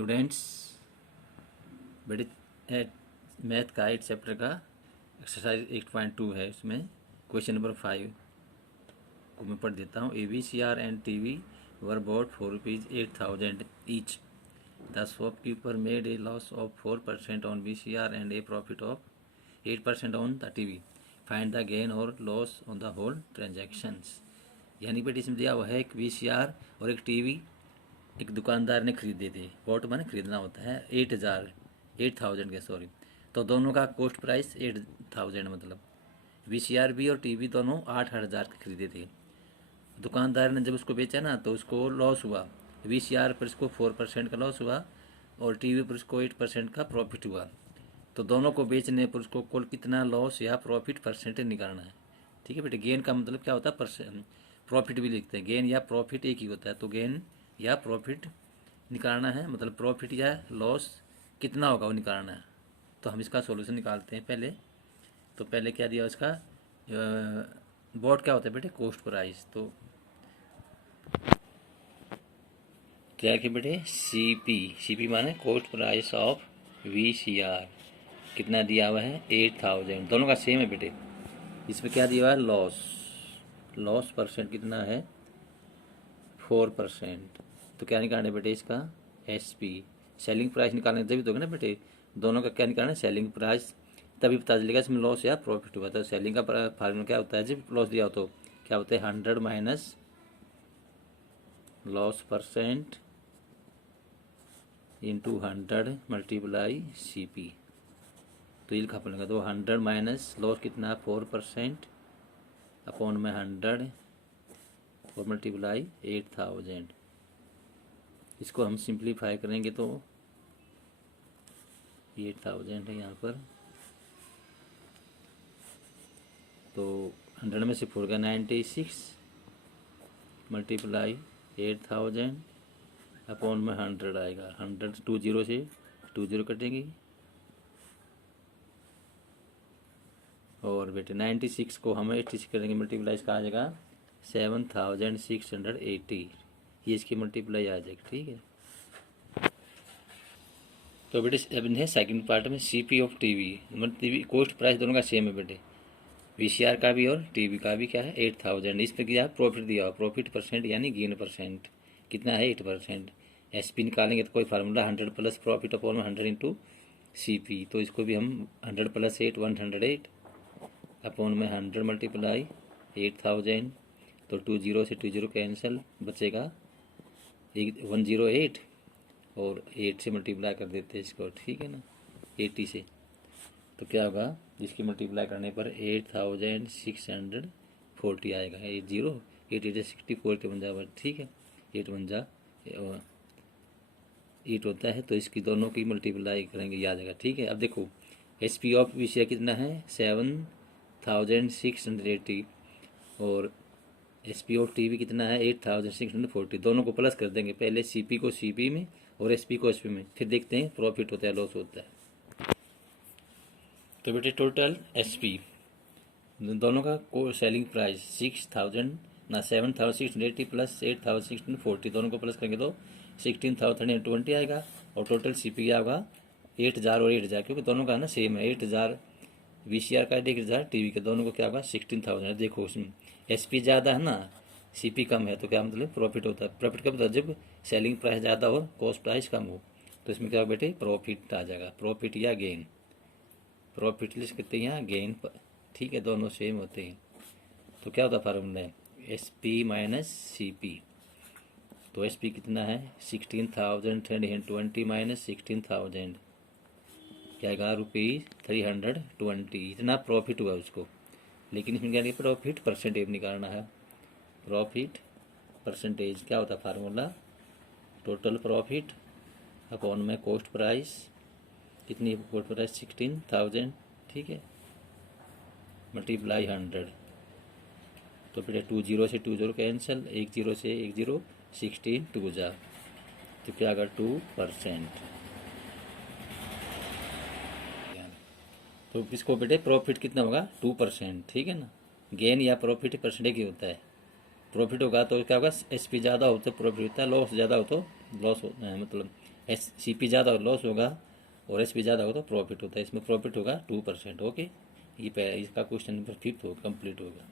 Students, बड़े math का 8 chapter का एक्सरसाइज 8.2 है। इसमें क्वेश्चन नंबर 5 को मैं पढ़ देता हूँ। ABCR and TV were bought for ₹8,000 each. The shopkeeper made a loss of 4% on VCR and a profit of 8% on the TV. Find the gain or loss on the whole transactions. यानी बेटी इसमें दिया हुआ है एक VCR और एक TV एक दुकानदार ने खरीदे थे। बॉट माने खरीदना होता है 8,000 के, सॉरी। तो दोनों का कॉस्ट प्राइस 8,000, मतलब VCR भी और टीवी दोनों 8,000 के खरीदे थे। दुकानदार ने जब उसको बेचा ना तो उसको लॉस हुआ। VCR पर इसको 4% का लॉस हुआ और टीवी पर उसको 8% का प्रॉफिट हुआ। तो दोनों को बेचने पर उसको कुल कितना लॉस या प्रॉफिट परसेंटेज निकालना है। ठीक है बेटे, गेन का मतलब क्या होता है, परसेंट। प्रॉफिट भी लिखते हैं, गेन या प्रॉफिट एक ही होता है। तो गेन या प्रॉफिट निकालना है, मतलब प्रॉफिट या लॉस कितना होगा वो निकालना है। तो हम इसका सॉल्यूशन निकालते हैं पहले। तो पहले क्या दिया उसका, बॉट क्या होता है बेटे, कॉस्ट प्राइस। तो क्या कि बेटे सीपी माने कॉस्ट प्राइस ऑफ VCR कितना दिया हुआ है 8,000। दोनों का सेम है बेटे। इसमें क्या दिया हुआ है, लॉस परसेंट कितना है 4%। तो क्या निकालना है बेटे इसका, SP सेलिंग प्राइस निकालने तभी तो होगा ना बेटे। दोनों का क्या निकालना है, सेलिंग प्राइस, तभी पता चलेगा इसमें लॉस या प्रॉफिट हुआ। तो सेलिंग का फार्मूला क्या होता है, जब लॉस दिया हो तो क्या होता है 100 minus loss percent into 100 multiply CP। तो ये लिखा पड़ेगा। तो 100 माइनस लॉस कितना 4% अपॉन में 100 और मल्टीप्लाई 8,000। इसको हम सिंप्लीफाई करेंगे तो 8,000 है यहाँ पर। तो 100 में से 4 का 96 मल्टीप्लाई 8,000 अपॉन में 100 आएगा। 100 2 0 से 2 0 कटेंगी और बेटे 96 को हम 80 से करेंगे मल्टीप्लाई, इसका आ जाएगा 7,680। ये इसकी मल्टीप्लाई आ जाएगी। ठीक है। तो बेटे अब है सेकंड पार्ट में CP ऑफ TV, मतलब TV कॉस्ट प्राइस दोनों का सेम है बेटे। VCR का भी और TV का भी क्या है 8,000। इस पर क्या प्रॉफिट दिया हुआ, प्रॉफिट परसेंट यानी गेन परसेंट कितना है 8%। SP निकालेंगे तो कोई formula 100 plus profit upon 100 into CP। तो इसको भी हम 100 प्लस 8 108 अपॉन में 100 मल्टीप्लाई 8,000। तो 2 0 से 2 0 कैंसिल, बचेगा 108 और 8 से मल्टीप्लाई कर देते हैं इसको। ठीक है ना, 80 से। तो क्या होगा, जिसकी मल्टीप्लाई करने पर 8,640 आएगा। 80 8 8 64 बन जाएगा। ठीक है, 8 बन जा 8 होता है। तो इसकी दोनों की मल्टीप्लाई करेंगे, याद आएगा। ठीक है। अब देखो SP ऑफ VCR कितना है 7,680 और SP ऑफ TV कितना है 8,640। दोनों को प्लस कर देंगे, पहले CP को CP में और SP को SP में, फिर देखते हैं प्रॉफिट होता है लॉस होता है। तो बेटे टोटल SP दोनों का सेलिंग प्राइस 7,680 प्लस 8,640, दोनों को प्लस करेंगे तो 16,320 आएगा। और टोटल CP क्या होगा 8,000 और 8,000, क्योंकि दोनों का ना सेम है। 8,000 VCR का 8,000 TV के, दोनों को क्या होगा 16,000। देखो उसमें SP ज़्यादा है ना, CP कम है, तो क्या मतलब प्रॉफिट होता है। प्रॉफिट कब होता है, जब सेलिंग प्राइस ज़्यादा हो कॉस्ट प्राइस कम हो। तो इसमें क्या बेटे प्रॉफिट आ जाएगा, प्रॉफिट या गेन। प्रॉफिट लिस्ट कितने यहाँ गेन। ठीक है, दोनों सेम होते हैं। तो क्या होता है फार्मूला है SP माइनस CP। तो SP कितना है 16,320 माइनस 16,000 क्या आएगा ₹320। इतना प्रॉफिट हुआ उसको। लेकिन इसमें क्या प्रॉफिट परसेंटेज निकालना है। प्रॉफिट परसेंटेज क्या होता है फार्मूला, टोटल प्रॉफिट अपॉन में कॉस्ट प्राइस। कितनी कॉस्ट प्राइस 16,000। ठीक है, मल्टीप्लाई 100। तो फिर 2 0 से 2 0 कैंसिल, 1 0 से 1 0 16 2 जा। तो क्या आएगा 2%। तो इसको बेटे प्रॉफिट कितना होगा 2%। ठीक है ना, गेन या प्रॉफिट परसेंटेज ही होता है। प्रॉफिट होगा तो क्या होगा SP ज़्यादा हो तो प्रॉफिट होता है, लॉस ज़्यादा हो तो लॉस होता है, मतलब एस सी पी ज़्यादा और लॉस होगा और एस पी ज़्यादा होगा तो प्रॉफिट होता है। इसमें प्रॉफिट होगा 2%। ओके, ये इसका क्वेश्चन नंबर 5 होगा, कंप्लीट होगा।